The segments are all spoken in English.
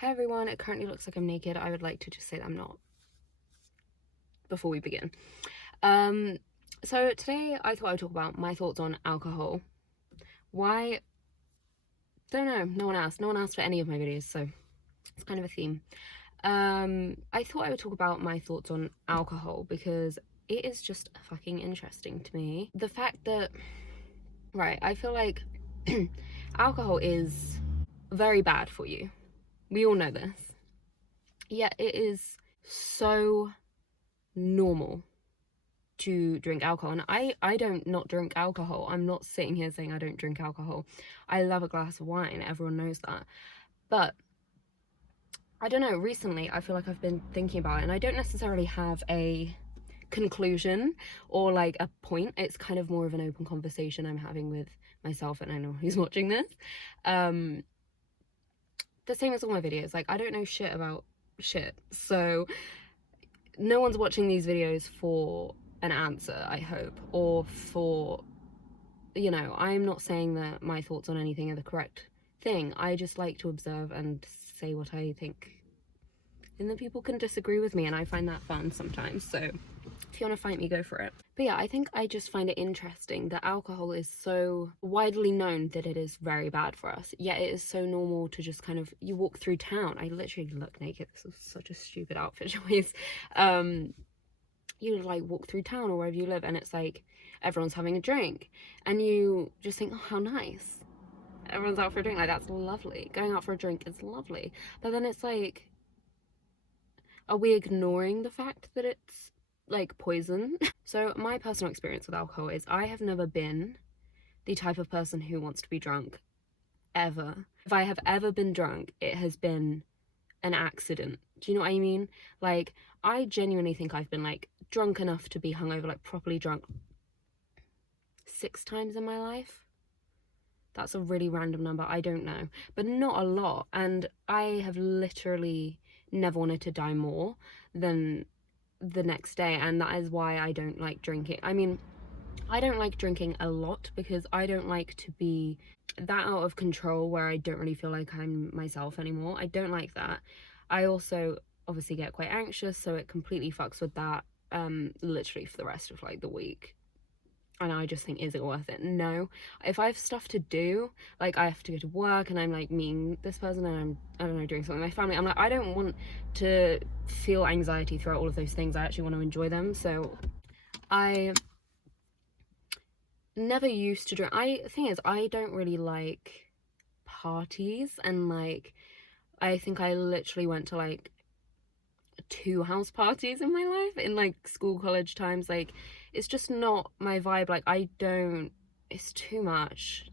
Hey everyone, it currently looks like I'm naked. I would like to just say that I'm not before we begin. So today I thought I would talk about my thoughts on alcohol. Why? Don't know. No one asked. No one asked for any of my videos, so it's kind of a theme. I thought I would talk about my thoughts on alcohol because it is just fucking interesting to me. The fact that, right, I feel like alcohol is very bad for you. We all know this. Yet it is so normal to drink alcohol, and I don't not drink alcohol. I'm not sitting here saying I don't drink alcohol. I love a glass of wine, everyone knows that. But I don't know, recently I feel like I've been thinking about it, and I don't necessarily have a conclusion or like a point. It's kind of more of an open conversation I'm having with myself, and I know who's watching this. The same as all my videos, like I don't know shit about shit, so no one's watching these videos for an answer, I hope, or for, you know, I'm not saying that my thoughts on anything are the correct thing. I just like to observe and say what I think, and then people can disagree with me, and I find that fun sometimes. So if you want to fight me, go for it. But yeah, I think I just find it interesting that alcohol is so widely known that it is very bad for us, yet it is so normal to just kind of, you walk through town. I literally look naked. This is such a stupid outfit choice. You like walk through town or wherever you live, and it's like everyone's having a drink, and you just think, oh, how nice, everyone's out for a drink. Like, that's lovely. Going out for a drink is lovely. But then it's like, are we ignoring the fact that it's like poison? So my personal experience with alcohol is I have never been the type of person who wants to be drunk, ever. If I have ever been drunk, it has been an accident. Do you know what I mean? Like, I genuinely think I've been like drunk enough to be hungover, like properly drunk, 6 times in my life. That's a really random number, I don't know, but not a lot. And I have literally never wanted to die more than the next day, and that is why I don't like drinking. I mean, I don't like drinking a lot because I don't like to be that out of control where I don't really feel like I'm myself anymore. I don't like that. I also obviously get quite anxious, so it completely fucks with that, literally for the rest of like the week. And I just think, is it worth it? No. If I have stuff to do, like I have to go to work and I'm like meeting this person and I'm, I don't know, doing something with my family, I'm like, I don't want to feel anxiety throughout all of those things. I actually want to enjoy them. So I never used to drink. Thing is, I don't really like parties, and like I think I literally went to like 2 house parties in my life in like school, college times. Like, it's just not my vibe. Like, I don't, it's too much.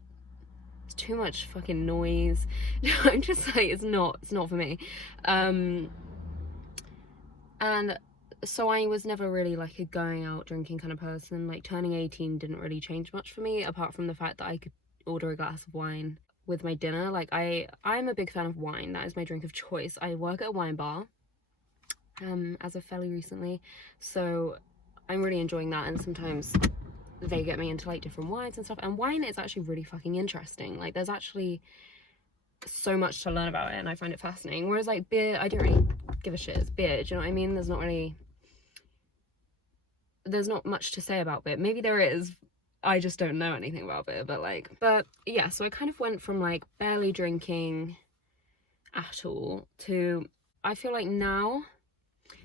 It's too much fucking noise. I'm just like, it's not for me. And so I was never really like a going out drinking kind of person. Like, turning 18 didn't really change much for me, apart from the fact that I could order a glass of wine with my dinner. Like, I'm a big fan of wine. That is my drink of choice. I work at a wine bar, as of fairly recently, so I'm really enjoying that, and sometimes they get me into like different wines and stuff, and wine is actually really fucking interesting. Like, there's actually so much to learn about it, and I find it fascinating. Whereas like beer, I don't really give a shit. It's beer, do you know what I mean? There's not much to say about beer. Maybe there is, I just don't know anything about beer. But yeah, so I kind of went from like barely drinking at all to, I feel like now,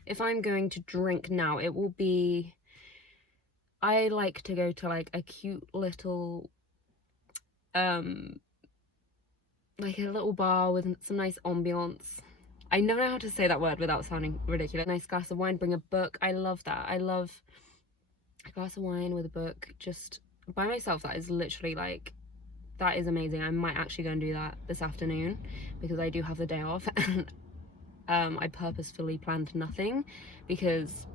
if I'm going to drink now, it will be, I like to go to like a cute little like a little bar with some nice ambiance. I never know how to say that word without sounding ridiculous. Nice glass of wine, bring a book. I love that. I love a glass of wine with a book just by myself. That is literally like, that is amazing. I might actually go and do that this afternoon because I do have the day off, and I purposefully planned nothing because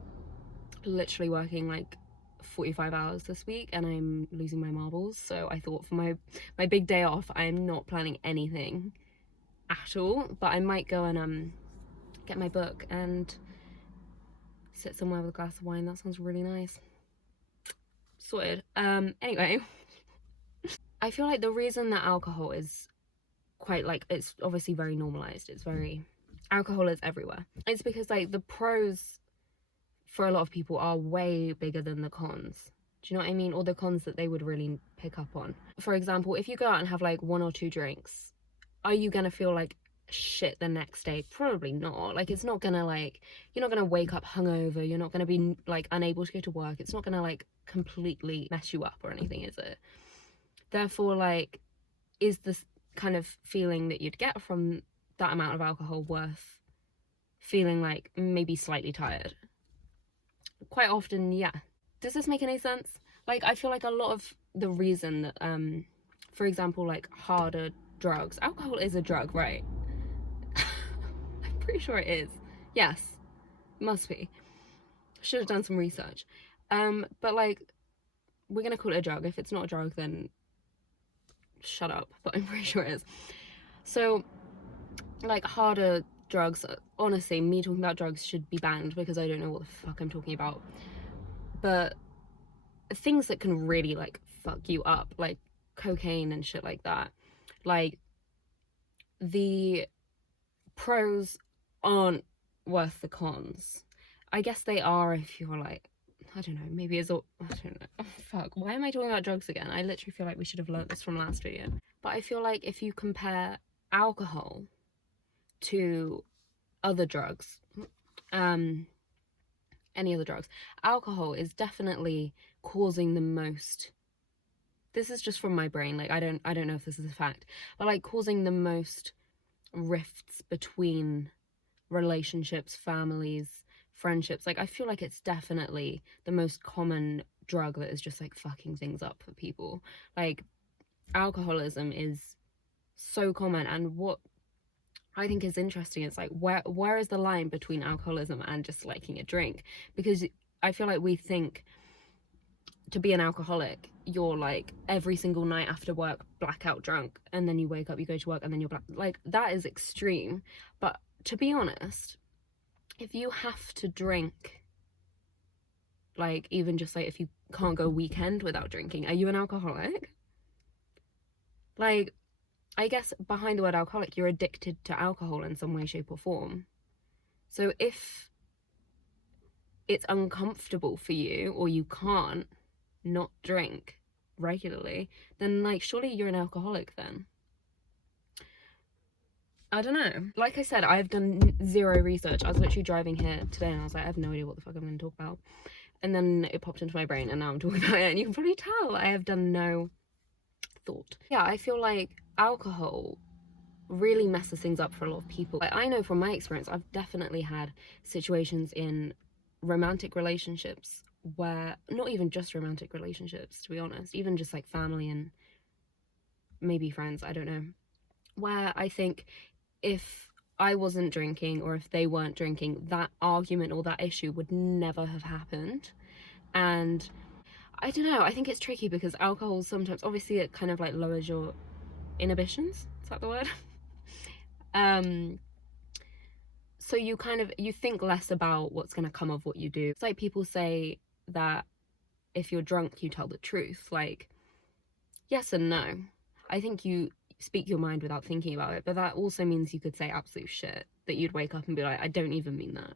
literally working like 45 hours this week and I'm losing my marbles. So I thought for my big day off, I'm not planning anything at all, but I might go and get my book and sit somewhere with a glass of wine. That sounds really nice. Sorted. Anyway, I feel like the reason that alcohol is quite like, it's obviously very normalized, it's very alcohol is everywhere. It's because like the pros for a lot of people are way bigger than the cons. Do you know what I mean? Or the cons that they would really pick up on. For example, if you go out and have like 1 or 2 drinks, are you gonna feel like shit the next day? Probably not. Like, it's not gonna like, you're not gonna wake up hungover, you're not gonna be like unable to go to work, it's not gonna like completely mess you up or anything, is it? Therefore, like, is this kind of feeling that you'd get from that amount of alcohol worth feeling like maybe slightly tired? Quite often, yeah. Does this make any sense? Like, I feel like a lot of the reason that for example, like harder drugs, alcohol is a drug, right? I'm pretty sure it is. Yes, must be. Should have done some research. But like, we're gonna call it a drug. If it's not a drug, then shut up, but I'm pretty sure it is. So like harder drugs, honestly, me talking about drugs should be banned because I don't know what the fuck I'm talking about. But things that can really like fuck you up, like cocaine and shit like that, like, the pros aren't worth the cons. I guess they are if you're like, I don't know, maybe it's all, I don't know. Oh, fuck, why am I talking about drugs again? I literally feel like we should have learned this from last video. But I feel like if you compare alcohol to other drugs, any other drugs, alcohol is definitely causing the most, this is just from my brain, like I don't know if this is a fact, but like causing the most rifts between relationships, families, friendships. Like, I feel like it's definitely the most common drug that is just like fucking things up for people. Like, alcoholism is so common, and what I think is interesting is like, where is the line between alcoholism and just liking a drink? Because I feel like we think to be an alcoholic, you're like every single night after work blackout drunk, and then you wake up, you go to work, and then you're black. Like, that is extreme. But to be honest, if you have to drink, like, even just like if you can't go a weekend without drinking, are you an alcoholic? Like, I guess behind the word alcoholic, you're addicted to alcohol in some way, shape, or form. So if it's uncomfortable for you, or you can't not drink regularly, then like surely you're an alcoholic then. I don't know. Like I said, I've done zero research. I was literally driving here today and I was like, I have no idea what the fuck I'm going to talk about. And then it popped into my brain and now I'm talking about it, and you can probably tell I have done no thought. Yeah, I feel like alcohol really messes things up for a lot of people. Like, I know from my experience, I've definitely had situations in romantic relationships where, not even just romantic relationships, to be honest, even just like family and maybe friends, I don't know, where I think if I wasn't drinking or if they weren't drinking, that argument or that issue would never have happened. And I don't know, I think it's tricky because alcohol sometimes, obviously it kind of like lowers your inhibitions, is that the word? So you think less about what's going to come of what you do. It's like people say that if you're drunk, you tell the truth. Like, yes and no. I think you speak your mind without thinking about it, but that also means you could say absolute shit that you'd wake up and be like, I don't even mean that.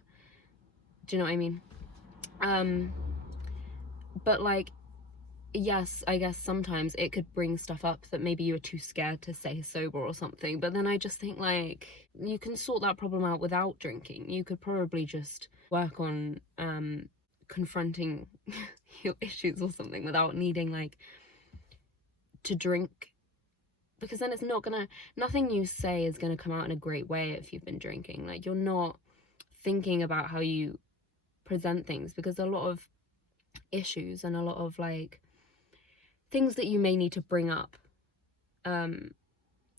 Do you know what I mean? But like, yes, I guess sometimes it could bring stuff up that maybe you were too scared to say sober or something, but then I just think like you can sort that problem out without drinking. You could probably just work on confronting your issues or something without needing like to drink, because then it's nothing you say is gonna come out in a great way if you've been drinking. Like, you're not thinking about how you present things, because a lot of issues and a lot of like things that you may need to bring up,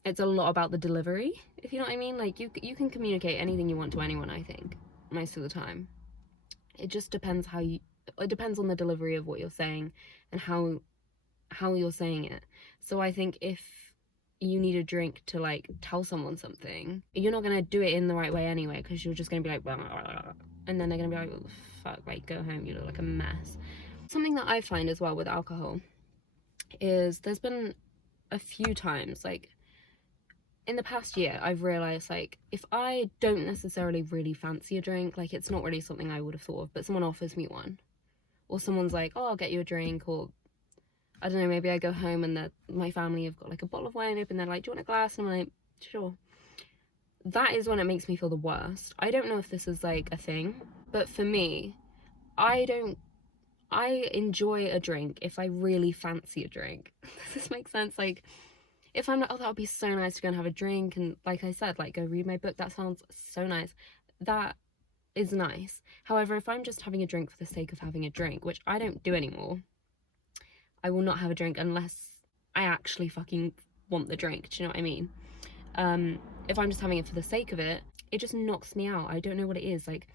it's a lot about the delivery, if you know what I mean. Like, you can communicate anything you want to anyone, I think, most of the time. It just depends it depends on the delivery of what you're saying and how you're saying it. So I think if you need a drink to like tell someone something, you're not gonna do it in the right way anyway, because you're just gonna be like, blah, blah, blah, blah. And then they're gonna be like, oh, fuck, like, go home, you look like a mess. Something that I find as well with alcohol is there's been a few times, like, in the past year, I've realised, like, if I don't necessarily really fancy a drink, like, it's not really something I would have thought of, but someone offers me one, or someone's like, oh, I'll get you a drink, or I don't know, maybe I go home and my family have got like a bottle of wine open, they're like, do you want a glass? And I'm like, sure. That is when it makes me feel the worst. I don't know if this is like a thing, but for me, I enjoy a drink if I really fancy a drink. Does this make sense? Like, if I'm like, oh, that would be so nice to go and have a drink, and like I said, like, go read my book, that sounds so nice. That is nice. However, if I'm just having a drink for the sake of having a drink, which I don't do anymore, I will not have a drink unless I actually fucking want the drink. Do you know what I mean? If I'm just having it for the sake of it, it just knocks me out. I don't know what it is. Like,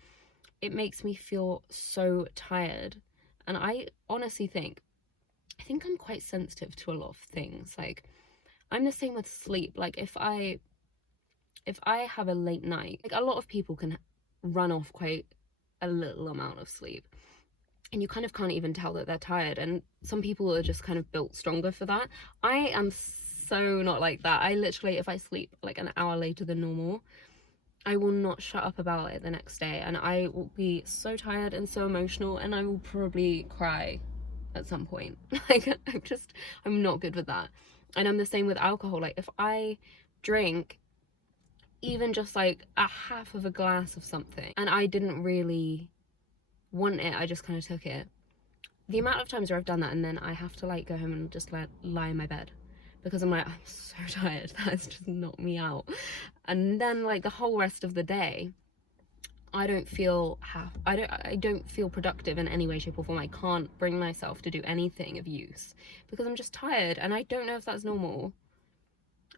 it makes me feel so tired. And I honestly think I'm quite sensitive to a lot of things. Like, I'm the same with sleep. Like, if I have a late night, like, a lot of people can run off quite a little amount of sleep, and you kind of can't even tell that they're tired, and some people are just kind of built stronger for that. I am so not like that. I literally, if I sleep like an hour later than normal, I will not shut up about it the next day, and I will be so tired and so emotional, and I will probably cry at some point. Like, I'm not good with that. And I'm the same with alcohol. Like, if I drink even just like a half of a glass of something and I didn't really want it, I just kind of took it, the amount of times where I've done that and then I have to like go home and just like lie in my bed because I'm like, I'm so tired, that's just knocked me out. And then like the whole rest of the day I don't feel productive in any way, shape or form. I can't bring myself to do anything of use because I'm just tired, and I don't know if that's normal,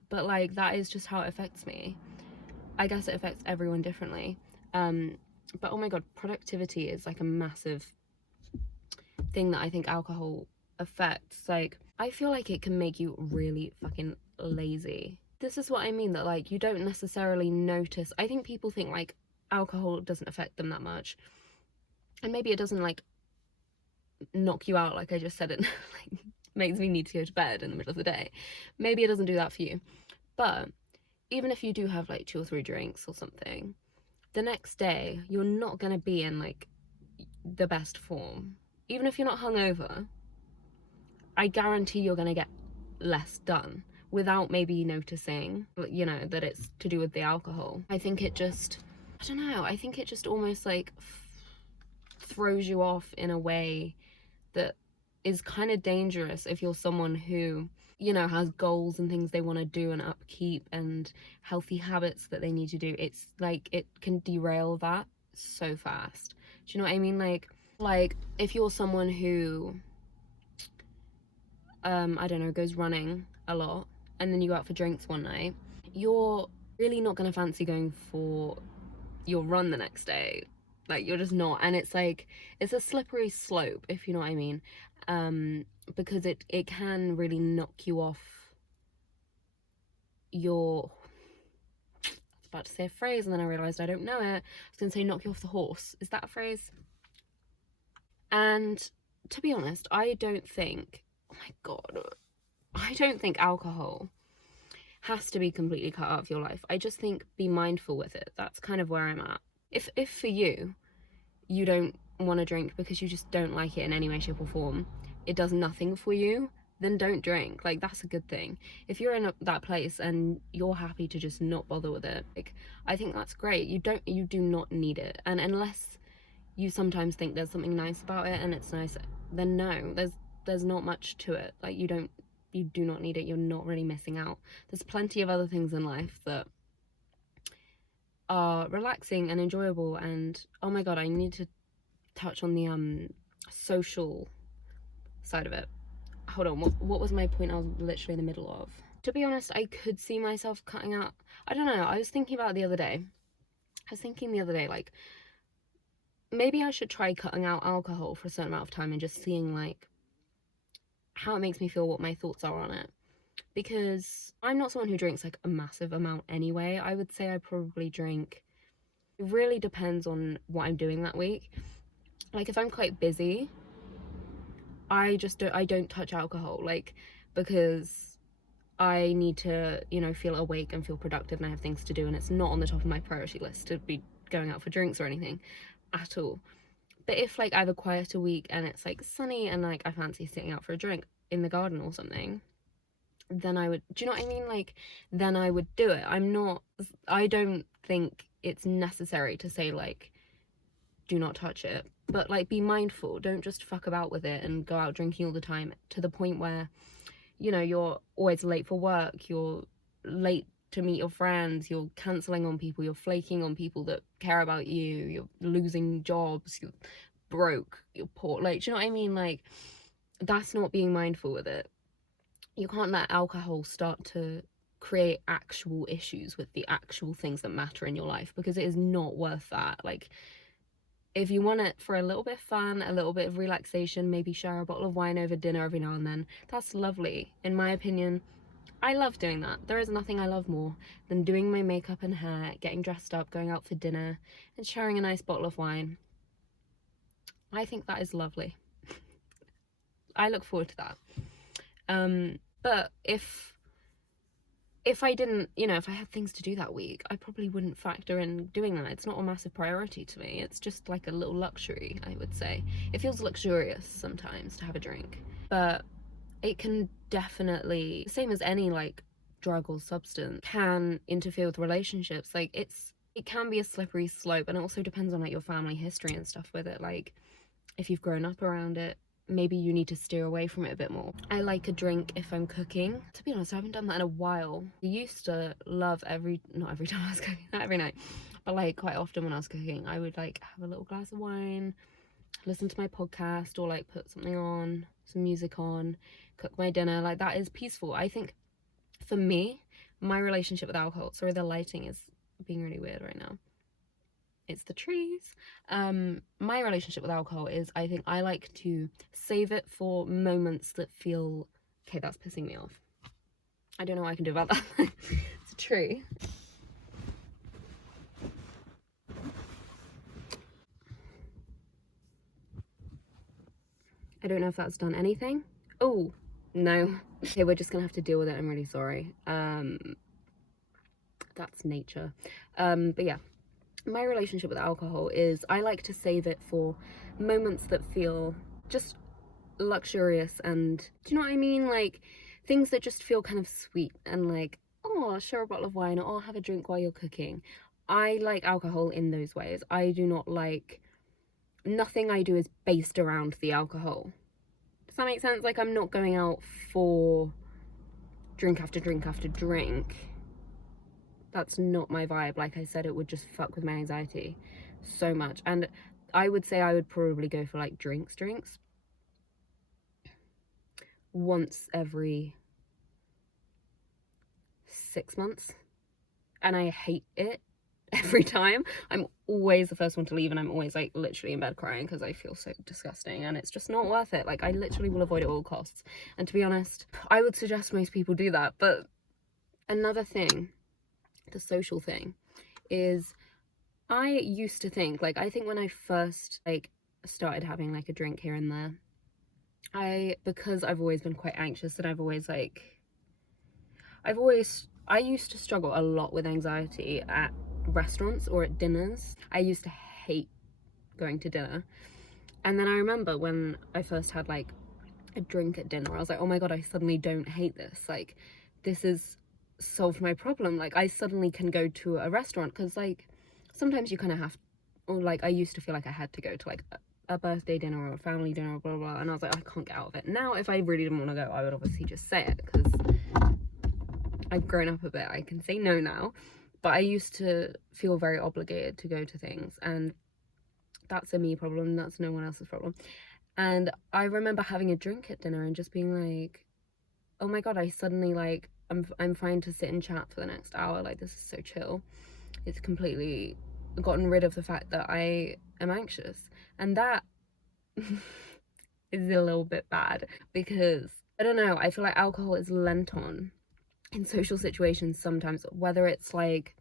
but like that is just how it affects me. I guess it affects everyone differently. But oh my god, productivity is like a massive thing that I think alcohol affects. Like, I feel like it can make you really fucking lazy. This is what I mean, that like you don't necessarily notice. I think people think like alcohol doesn't affect them that much, and maybe it doesn't like knock you out, like I just said, it like makes me need to go to bed in the middle of the day. Maybe it doesn't do that for you, but even if you do have like 2 or 3 drinks or something, the next day you're not gonna be in like the best form. Even if you're not hungover, I guarantee you're gonna get less done without maybe noticing, you know, that it's to do with the alcohol. I think it just, I don't know, I think it just almost like throws you off in a way that is kind of dangerous if you're someone who, you know, has goals and things they want to do and upkeep and healthy habits that they need to do. It's like it can derail that so fast. Do you know what I mean? Like if you're someone who I don't know, goes running a lot and then you go out for drinks one night, you're really not gonna fancy going for your run the next day. Like, you're just not. And it's like, it's a slippery slope, if you know what I mean, because it can really knock you off your, I was about to say a phrase and then I realized I don't know it. I was gonna say knock you off the horse. Is that a phrase? And to be honest, I don't think, oh my god, I don't think alcohol has to be completely cut out of your life. I just think be mindful with it. That's kind of where I'm at. If for you don't want to drink because you just don't like it in any way, shape or form, it does nothing for you, then don't drink. Like, that's a good thing. If you're in that place and you're happy to just not bother with it, like, I think that's great. You do not need it. And unless you sometimes think there's something nice about it and it's nice, then no, there's not much to it. Like, you do not need it. You're not really missing out. There's plenty of other things in life that are relaxing and enjoyable. And oh my god, I need to touch on the social side of it. Hold on, what was my point? I was literally in the middle of. To be honest, I could see myself cutting out, I don't know, I was thinking the other day, like, maybe I should try cutting out alcohol for a certain amount of time and just seeing like how it makes me feel, what my thoughts are on it. Because I'm not someone who drinks like a massive amount anyway. I would say I probably drink, it really depends on what I'm doing that week. Like, if I'm quite busy, I don't touch alcohol, like, because I need to, you know, feel awake and feel productive and I have things to do, and it's not on the top of my priority list to be going out for drinks or anything at all. But if like I have a quieter week and it's like sunny and like I fancy sitting out for a drink in the garden or something, then I would, do you know what I mean? Like, then I would do it. I don't think it's necessary to say like, do not touch it, but like be mindful. Don't just fuck about with it and go out drinking all the time to the point where, you know, you're always late for work, you're late to meet your friends, you're cancelling on people, you're flaking on people that care about you, you're losing jobs, you're broke, you're poor. Like, do you know what I mean? Like, that's not being mindful with it. You can't let alcohol start to create actual issues with the actual things that matter in your life, because it is not worth that. Like, if you want it for a little bit of fun, a little bit of relaxation, maybe share a bottle of wine over dinner every now and then, that's lovely. In my opinion, I love doing that. There is nothing I love more than doing my makeup and hair, getting dressed up, going out for dinner, and sharing a nice bottle of wine. I think that is lovely. I look forward to that. But if I didn't, you know, if I had things to do that week, I probably wouldn't factor in doing that. It's not a massive priority to me. It's just like a little luxury, I would say. It feels luxurious sometimes to have a drink, but it can definitely, same as any like drug or substance, can interfere with relationships. Like, it can be a slippery slope, and it also depends on like your family history and stuff with it. Like, if you've grown up around it, maybe you need to steer away from it a bit more. I like a drink if I'm cooking. To be honest, I haven't done that in a while. I used to love not every time I was cooking, not every night, but like quite often when I was cooking, I would like have a little glass of wine, listen to my podcast, or like put something on, some music on, cook my dinner. Like, that is peaceful. I think for me, my relationship with alcohol, sorry, the lighting is being really weird right now. It's the trees. My relationship with alcohol is, I think I like to save it for moments that feel, okay, that's pissing me off. I don't know what I can do about that. It's a tree. I don't know if that's done anything. Oh, no. Okay, we're just gonna have to deal with it. I'm really sorry. That's nature. But yeah, my relationship with alcohol is I like to save it for moments that feel just luxurious, and do you know what I mean? Like, things that just feel kind of sweet and like, oh, I'll share a bottle of wine, or I'll have a drink while you're cooking. I like alcohol in those ways. I do not like, nothing I do is based around the alcohol. Does that make sense? Like, I'm not going out for drink after drink after drink. That's not my vibe. Like I said, it would just fuck with my anxiety so much. And I would say I would probably go for like drinks once every 6 months, and I hate it every time. I'm always the first one to leave, and I'm always like literally in bed crying because I feel so disgusting, and it's just not worth it. Like, I literally will avoid it at all costs. And to be honest, I would suggest most people do that. But another thing, the social thing, is I used to think, like, I think when I first like started having like a drink here and there, because I've always been quite anxious, and I used to struggle a lot with anxiety at restaurants or at dinners. I used to hate going to dinner. And then I remember when I first had like a drink at dinner, I was like, oh my god, I suddenly don't hate this. Like, this has solved my problem. Like, I suddenly can go to a restaurant, because like sometimes you kind of have, or like I used to feel like I had to go to like a birthday dinner or a family dinner, blah, blah, blah, and I was like, I can't get out of it. Now, if I really didn't want to go, I would obviously just say it, because I've grown up a bit. I can say no now. But I used to feel very obligated to go to things, and that's a me problem. That's no one else's problem. And I remember having a drink at dinner and just being like, oh my god, I suddenly like, I'm fine to sit and chat for the next hour. Like, this is so chill. It's completely gotten rid of the fact that I am anxious. And that is a little bit bad, because I don't know, I feel like alcohol is lent on in social situations sometimes, whether it's like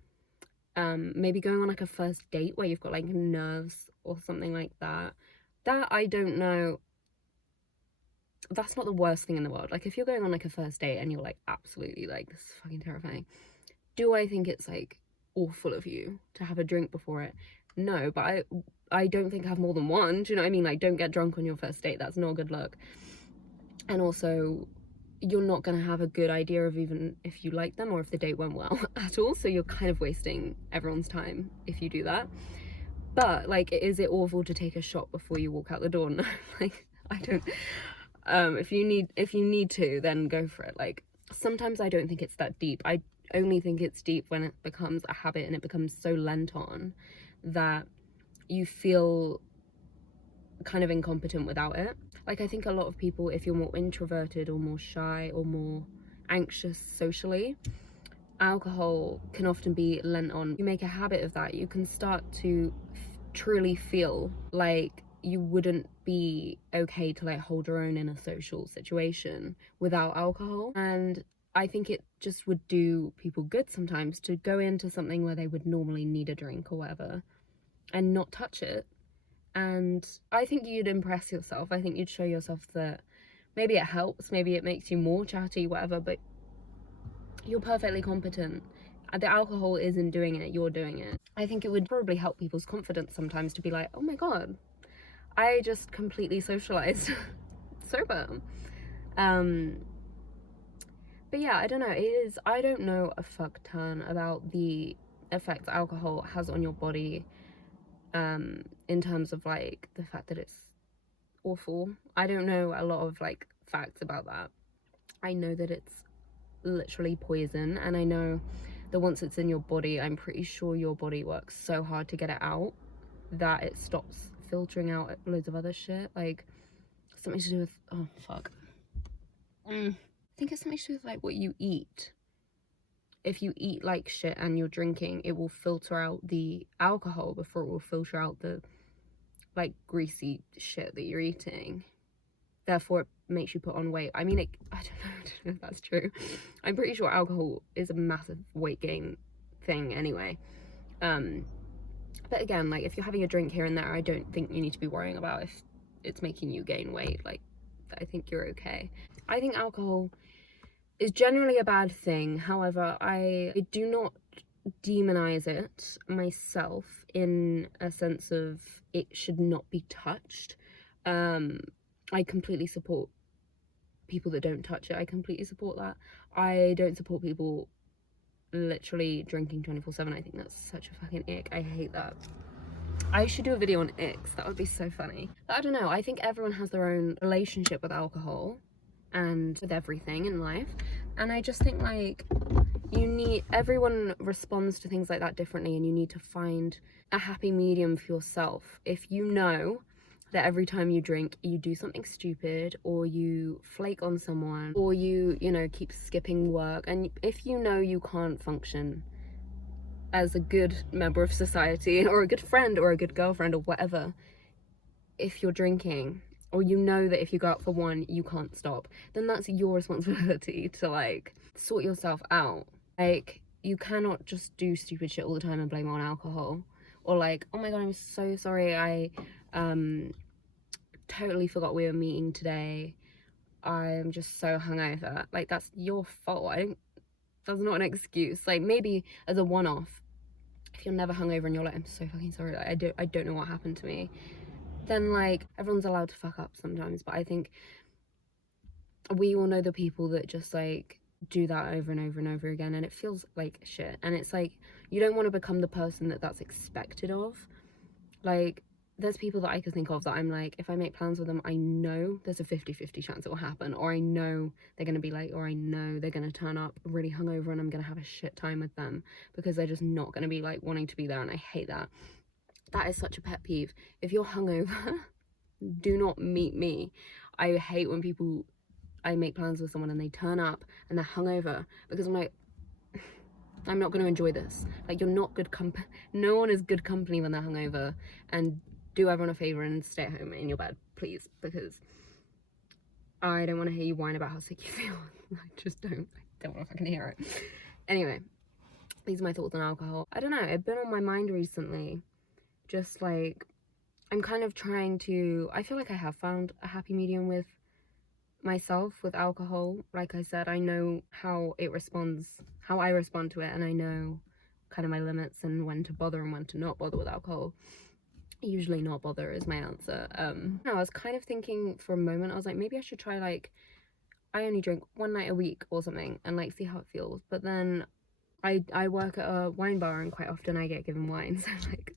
maybe going on like a first date where you've got like nerves or something like that. That, I don't know, that's not the worst thing in the world. Like, if you're going on like a first date and you're like, absolutely, like, this is fucking terrifying, do I think it's like awful of you to have a drink before it? No, but I don't think have more than one. Do you know what I mean? Like, don't get drunk on your first date. That's not a good look. And also, you're not going to have a good idea of even if you like them or if the date went well at all. So you're kind of wasting everyone's time if you do that. But like, is it awful to take a shot before you walk out the door? No, like, I don't. If you need to, then go for it. Like, sometimes I don't think it's that deep. I only think it's deep when it becomes a habit and it becomes so lent on that you feel kind of incompetent without it. Like, I think a lot of people, if you're more introverted or more shy or more anxious socially, alcohol can often be lent on. You make a habit of that, you can start to truly feel like you wouldn't be okay to like hold your own in a social situation without alcohol. And I think it just would do people good sometimes to go into something where they would normally need a drink or whatever and not touch it. And I think you'd impress yourself. I think you'd show yourself that maybe it helps, maybe it makes you more chatty, whatever, but you're perfectly competent. The alcohol isn't doing it, you're doing it. I think it would probably help people's confidence sometimes to be like, oh my god, I just completely socialized sober. But yeah, I don't know. I don't know a fuck ton about the effects alcohol has on your body, in terms of like the fact that it's awful. I don't know a lot of like facts about that. I know that it's literally poison, and I know that once it's in your body, I'm pretty sure your body works so hard to get it out that it stops filtering out loads of other shit, like something to do with, oh fuck, I think it's something to do with like what you eat. If you eat like shit and you're drinking, it will filter out the alcohol before it will filter out the like greasy shit that you're eating. Therefore, it makes you put on weight. I mean, I don't know if that's true. I'm pretty sure alcohol is a massive weight gain thing anyway. But again, like, if you're having a drink here and there, I don't think you need to be worrying about if it's making you gain weight. Like, I think you're okay. I think alcohol is generally a bad thing. However, I do not demonize it myself in a sense of it should not be touched. I completely support people that don't touch it. I completely support that. I don't support people literally drinking 24/7. I think that's such a fucking ick. I hate that. I should do a video on icks. That would be so funny. But I don't know. I think everyone has their own relationship with alcohol and with everything in life. And I just think like everyone responds to things like that differently, and you need to find a happy medium for yourself. If you know that every time you drink you do something stupid, or you flake on someone, or you know, keep skipping work, and if you know you can't function as a good member of society or a good friend or a good girlfriend or whatever if you're drinking, or you know that if you go out for one you can't stop, then that's your responsibility to like sort yourself out. Like, you cannot just do stupid shit all the time and blame it on alcohol, or like, oh my god, I'm so sorry, I totally forgot we were meeting today, I'm just so hungover. Like, that's your fault. That's not an excuse. Like, maybe as a one-off, if you're never hungover and you're like, I'm so fucking sorry, like, I don't know what happened to me, then like, everyone's allowed to fuck up sometimes. But I think we all know the people that just like do that over and over and over again, and it feels like shit. And it's like, you don't want to become the person that's expected of. Like, there's people that I could think of that I'm like, if I make plans with them, I know there's a 50-50 chance it will happen, or I know they're going to be late, or I know they're going to turn up really hungover and I'm going to have a shit time with them because they're just not going to be like wanting to be there. And I hate that. That is such a pet peeve. If you're hungover, do not meet me. I hate when I make plans with someone and they turn up and they're hungover, because I'm like, I'm not going to enjoy this. Like, you're not good company. No one is good company when they're hungover. And do everyone a favor and stay at home in your bed, please, because I don't want to hear you whine about how sick you feel. I just don't want to fucking hear it. Anyway, these are my thoughts on alcohol. I don't know, it's been on my mind recently. Just like, I'm kind of trying to, I feel like I have found a happy medium with myself with alcohol. Like I said, I know how I respond to it, and I know kind of my limits and when to bother and when to not bother with alcohol. Usually not bother is my answer. I was kind of thinking for a moment, I was like, maybe I should try, like, I only drink one night a week or something, and like see how it feels. But then I work at a wine bar, and quite often I get given wine, so like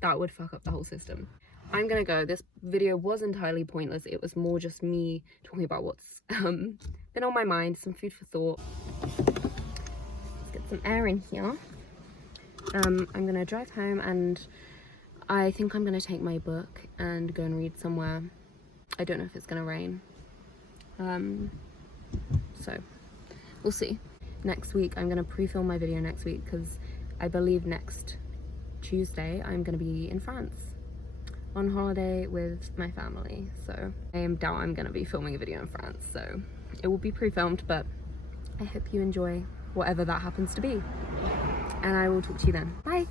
that would fuck up the whole system. I'm gonna go. This video was entirely pointless. It was more just me talking about what's been on my mind, some food for thought. Let's get some air in here. I'm gonna drive home, and I think I'm gonna take my book and go and read somewhere. I don't know if it's gonna rain. So we'll see. Next week I'm gonna pre-film my video next week, because I believe next Tuesday I'm gonna be in France on holiday with my family, so I doubt I'm gonna be filming a video in France, so it will be pre-filmed, but I hope you enjoy whatever that happens to be, and I will talk to you then. Bye.